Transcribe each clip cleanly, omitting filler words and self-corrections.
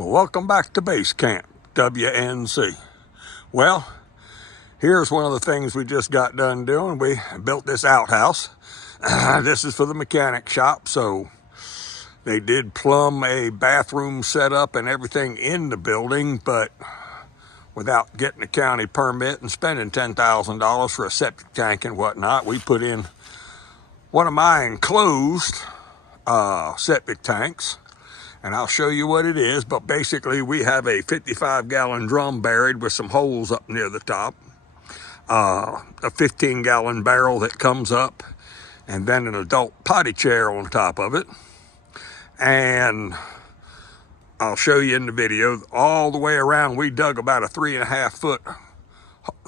Well, welcome back to Base Camp, WNC. Well, here's one of the things we just got done doing. We built this outhouse. This is for the mechanic shop, so they did plumb a bathroom setup and everything in the building, but without getting a county permit and spending $10,000 for a septic tank and whatnot, we put in one of my enclosed septic tanks. And I'll show you what it is, but basically we have a 55-gallon drum buried with some holes up near the top, a 15-gallon barrel that comes up, and then an adult potty chair on top of it. And I'll show you in the video, all the way around we dug about a 3.5-foot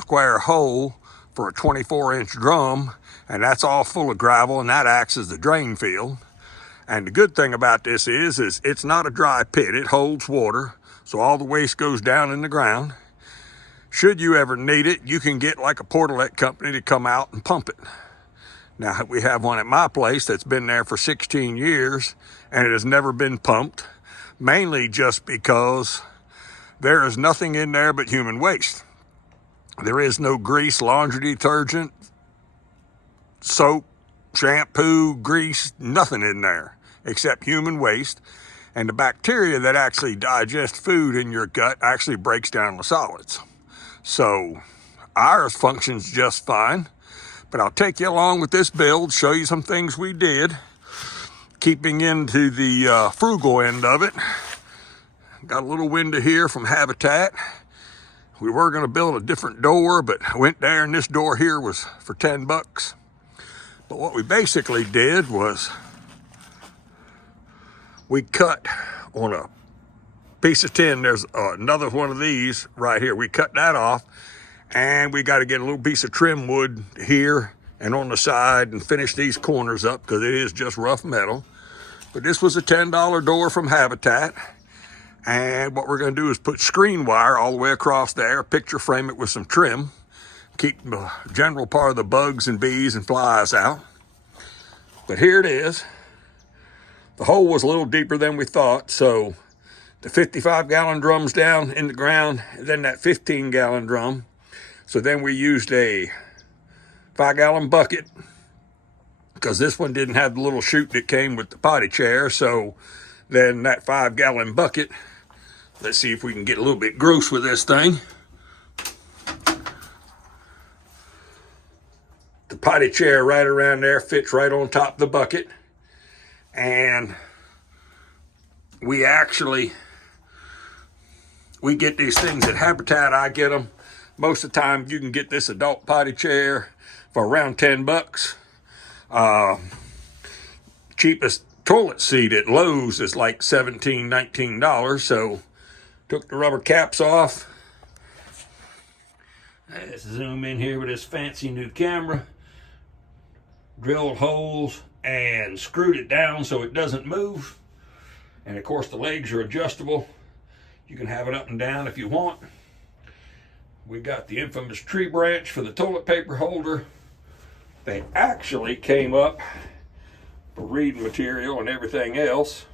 square hole for a 24-inch drum, and that's all full of gravel, and that acts as the drain field. And the good thing about this is it's not a dry pit. It holds water, so all the waste goes down in the ground. Should you ever need it, you can get like a portalet company to come out and pump it. Now, we have one at my place that's been there for 16 years, and it has never been pumped, mainly just because there is nothing in there but human waste. There is no grease, laundry detergent, soap, shampoo, grease, nothing in there except human waste. And the bacteria that actually digest food in your gut actually breaks down the solids. So ours functions just fine. But I'll take you along with this build, show you some things we did, keeping into the frugal end of it. Got a little window here from Habitat. We were going to build a different door, but I went there and this door here was for 10 bucks. But what we basically did was we cut on a piece of tin. There's another one of these right here. We cut that off, and we got to get a little piece of trim wood here and on the side and finish these corners up because it is just rough metal. But this was a $10 door from Habitat. And what we're going to do is put screen wire all the way across there, picture frame it with some trim, keep the general part of the bugs and bees and flies out. But here it is. The hole was a little deeper than we thought, so the 55-gallon drum's down in the ground, and then that 15-gallon drum. So then we used a 5-gallon bucket, because this one didn't have the little chute that came with the potty chair. So then that 5-gallon bucket, let's see if we can get a little bit gross with this thing. The potty chair right around there fits right on top of the bucket. And we get these things at Habitat. I get them. Most of the time you can get this adult potty chair for around 10 bucks. Cheapest toilet seat at Lowe's is like $17, $19. So took the rubber caps off. Let's zoom in here with this fancy new camera. Drilled holes and screwed it down so it doesn't move. And of course the legs are adjustable. You can have it up and down if you want. We got the infamous tree branch for the toilet paper holder. They actually came up for reading material and everything else.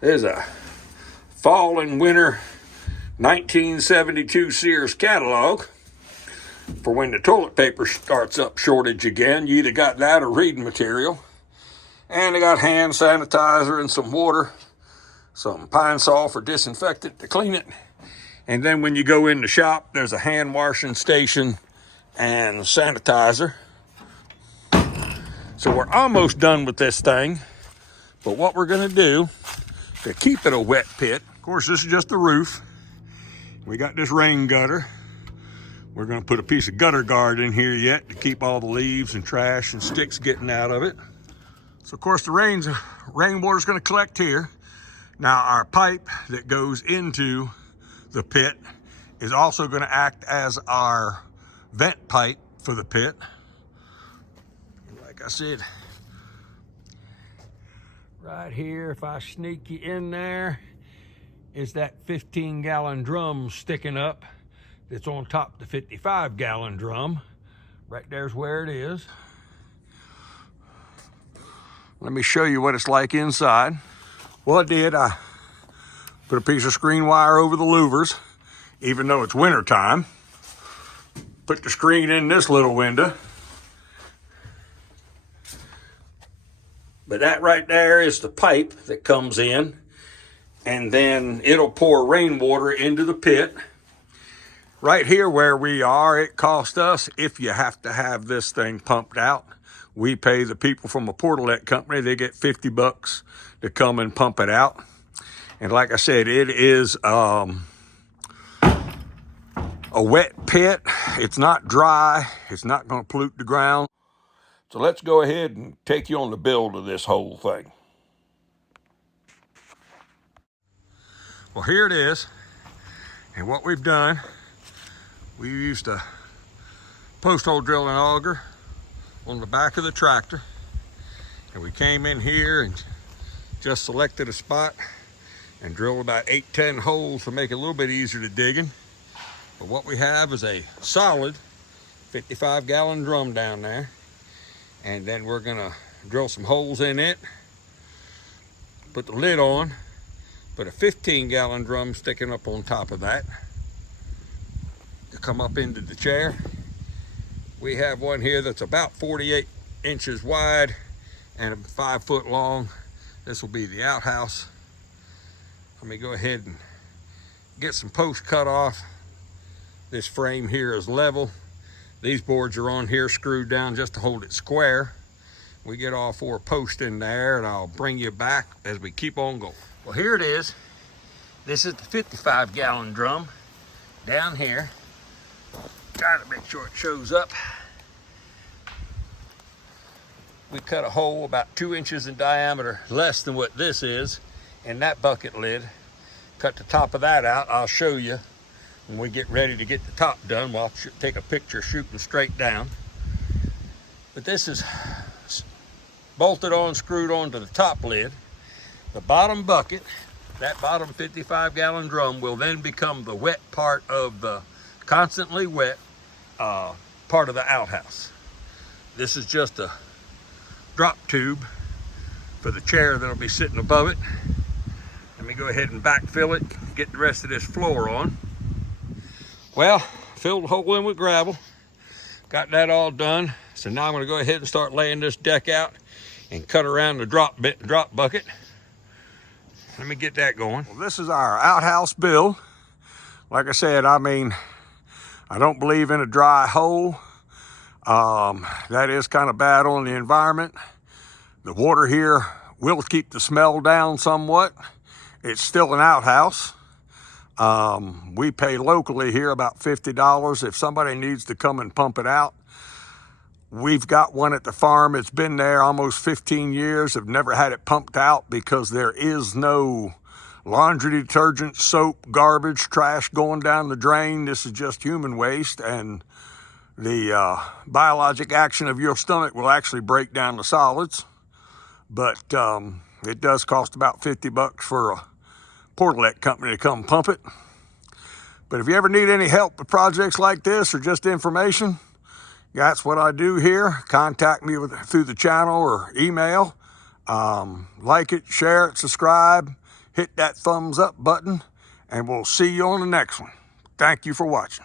There's a fall and winter 1972 Sears catalog for when the toilet paper starts up shortage again. You either got that or reading material. And they got hand sanitizer and some water, some Pine Sol for disinfectant to clean it. And then when you go in the shop, there's a hand washing station and sanitizer. So we're almost done with this thing. But what we're going to do to keep it a wet pit, of course, this is just the roof. We got this rain gutter. We're going to put a piece of gutter guard in here yet to keep all the leaves and trash and sticks getting out of it. So of course the rainwater is going to collect here. Now our pipe that goes into the pit is also going to act as our vent pipe for the pit. Like I said, right here, if I sneak you in there, is that 15-gallon drum sticking up that's on top of the 55-gallon drum. Right there's where it is. Let me show you what it's like inside. Well, I put a piece of screen wire over the louvers, even though it's winter time. Put the screen in this little window. But that right there is the pipe that comes in, and then it'll pour rainwater into the pit. Right here where we are, it cost us, if you have to have this thing pumped out, we pay the people from a portalet company. They get $50 to come and pump it out. And like I said, it is a wet pit. It's not dry. It's not going to pollute the ground. So let's go ahead and take you on the build of this whole thing. Well, here it is. And what we've done, we used a post hole drilling auger on the back of the tractor. And we came in here and just selected a spot and drilled about 8-10 holes to make it a little bit easier to dig in. But what we have is a solid 55-gallon drum down there. And then we're gonna drill some holes in it, put the lid on, put a 15-gallon drum sticking up on top of that to come up into the chair. We have one here that's about 48 inches wide and 5 foot long. This will be the outhouse. Let me go ahead and get some posts cut off. This frame here is level. These boards are on here screwed down just to hold it square. We get all 4 posts in there, and I'll bring you back as we keep on going. Well, here it is. This is the 55-gallon drum down here. Trying to make sure it shows up. We cut a hole about 2 inches in diameter, less than what this is, in that bucket lid. Cut the top of that out. I'll show you when we get ready to get the top done. We'll take a picture shooting straight down. But this is bolted on, screwed on to the top lid. The bottom bucket, that bottom 55-gallon drum, will then become the wet part of the constantly wet part of the outhouse. This is just a drop tube for the chair that'll be sitting above it. Let me go ahead and backfill it, get the rest of this floor on. Well, filled the hole in with gravel, got that all done. So now I'm going to go ahead and start laying this deck out and cut around the drop bucket. Let me get that going. Well, this is our outhouse build. Like I said, I don't believe in a dry hole. That is kind of bad on the environment. The water here will keep the smell down somewhat. It's still an outhouse. We pay locally here about $50 if somebody needs to come and pump it out. We've got one at the farm. It's been there almost 15 years. I've never had it pumped out because there is no laundry detergent, soap, garbage, trash going down the drain. This is just human waste, and the biologic action of your stomach will actually break down the solids. But it does cost about $50 for a portalet company to come pump it. But if you ever need any help with projects like this or just information, that's what I do here. Contact me through the channel or email. Like it, share it, subscribe, hit that thumbs up button, and we'll see you on the next one. Thank you for watching.